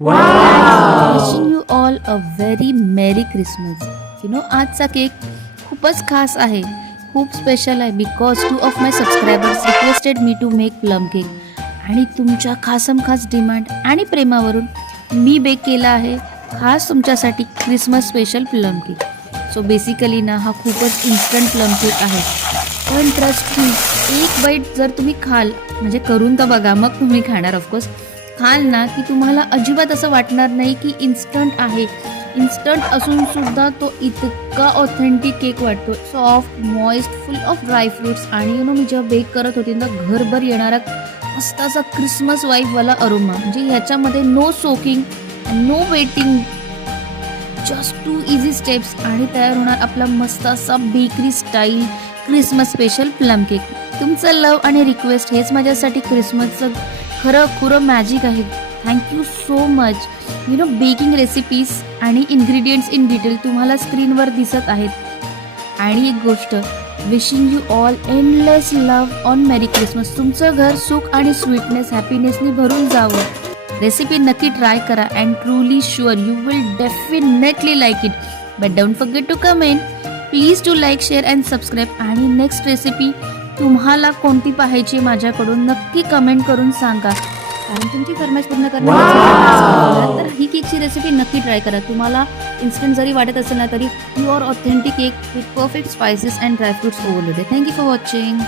Wishing you all a very merry Christmas. आजचा cake खूपच खास आहे, खूप स्पेशल आहे. Because 2 of my subscribers requested me to make plum cake. आणि तुमच्या खास डिमांड आणि प्रेमावरून मी बेक केला आहे खास तुमच्यासाठी Christmas special plum cake. So basically ना हा खूपच इन्स्टंट प्लम केक आहे. पण ट्रस्ट मी, एक बाईट जर तुम्ही खाल, म्हणजे करून तर बघा, मग तुम्ही खाणार ऑफकोर्स, खाल ना की तुम्हाला अजिबात असं वाटणार नाही की इन्स्टंट आहे. इन्स्टंट असून सुद्धा तो इतका ऑथेंटिक केक वाटतो. Soft, moist, full of dry fruits. आणि मी जेव्हा बेक करत होते ना, घरभर येणारा मस्त असा क्रिसमस वाईफवाला अरोमा. म्हणजे ह्याच्यामध्ये no soaking, no waiting, just 2 easy steps आणि तयार होणार आपला मस्त असा bakery style Christmas special plum cake. तुमचं लव आणि रिक्वेस्ट हेच माझ्यासाठी क्रिसमसचं खरं मॅजिक आहे. Thank you so much. Baking recipes आणि इन्ग्रेडियंट्स इन डिटेल तुम्हाला स्क्रीनवर दिसत आहेत. आणि एक गोष्ट, wishing you all endless love on Mary Christmas. तुमचं घर सुख आणि स्वीटनेस, हॅपीनेसनी भरून जावं. रेसिपी नक्की ट्राय करा and truly sure you will definitely like it. But don't forget to comment. Please to like, share and subscribe. आणि नेक्स्ट रेसिपी तुम्हाला कोणती पाहायची माझ्याकडून नक्की कमेंट करून सांगा. कारण तुमची फरमाईश पूर्ण करण्यासाठी तर ही केकची रेसिपी नक्की ट्राय करा. तुम्हाला इन्स्टंट जरी वाटत असेल ना, तरी pure authentic cake with perfect spices and dry fruits overloaded. Thank you for watching.